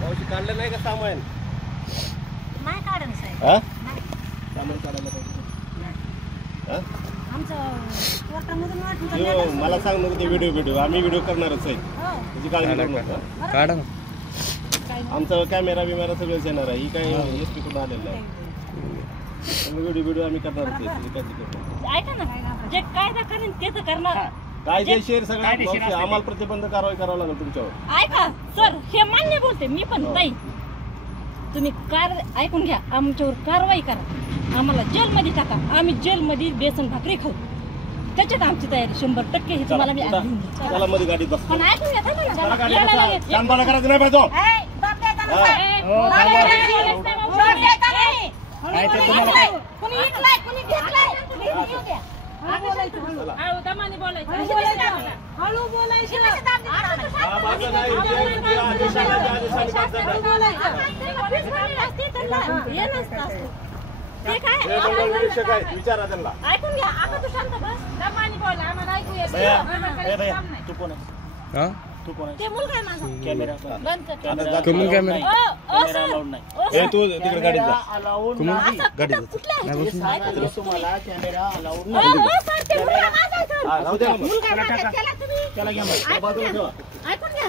पावशी काढलं नाही का सामान? नाही काढलं साहेब. हा? नाही. सामान काढायला पाहिजे. हा? आमचं कोर्टामधून वाटलं यो, मला सांग नको ते व्हिडिओ आम्ही व्हिडिओ करणारच आहे. हो. तुझी काळजी करू नका. काढा ना. आमचा कॅमेरा बिमेरा सगळंच येणार आहे. ही काय एसपी कुठं आलेलं आहे. व्हिडिओ आम्ही करणारच आहे. तुझी काळजी करू नका. ऐका ना जे कायदा करेन ते तर करणार. कायदेशीर सगळं आम्हाला प्रतिबंध कारवाई करावं लागेल तुमच्यावर. ऐका सर हे मान्य बोलते मी पण ताई तुम्ही ऐकून घ्या आमच्यावर कारवाई करा आम्हाला जेलमध्ये टाका आम्ही जेलमध्ये बेसन भाकरी खाऊ त्याच्यात आमची तयारी 100% हे तुम्हाला मी चला मध्ये गाडीत बस. पण ऐकून घ्या शांतपणा करायचं नाही पाहिजे. हळू बोलायचं विचारा त्यांना. ऐकून घ्या आता तू शांत बस दमाने बोल आम्हाला ऐकू येत तू कोण आहे? हा? तू कोण आहे? ते मुलगा आहे माझा कॅमेरा बंद कर कमून कॅमेरा ए तू तिकडे गाडीत जा. कमून गाडी जा. तुम्हाला कॅमेरा अलाउड नाही राहू द्या. मुलगा त्याला तुम्ही त्याला घ्या. ऐकून घ्या.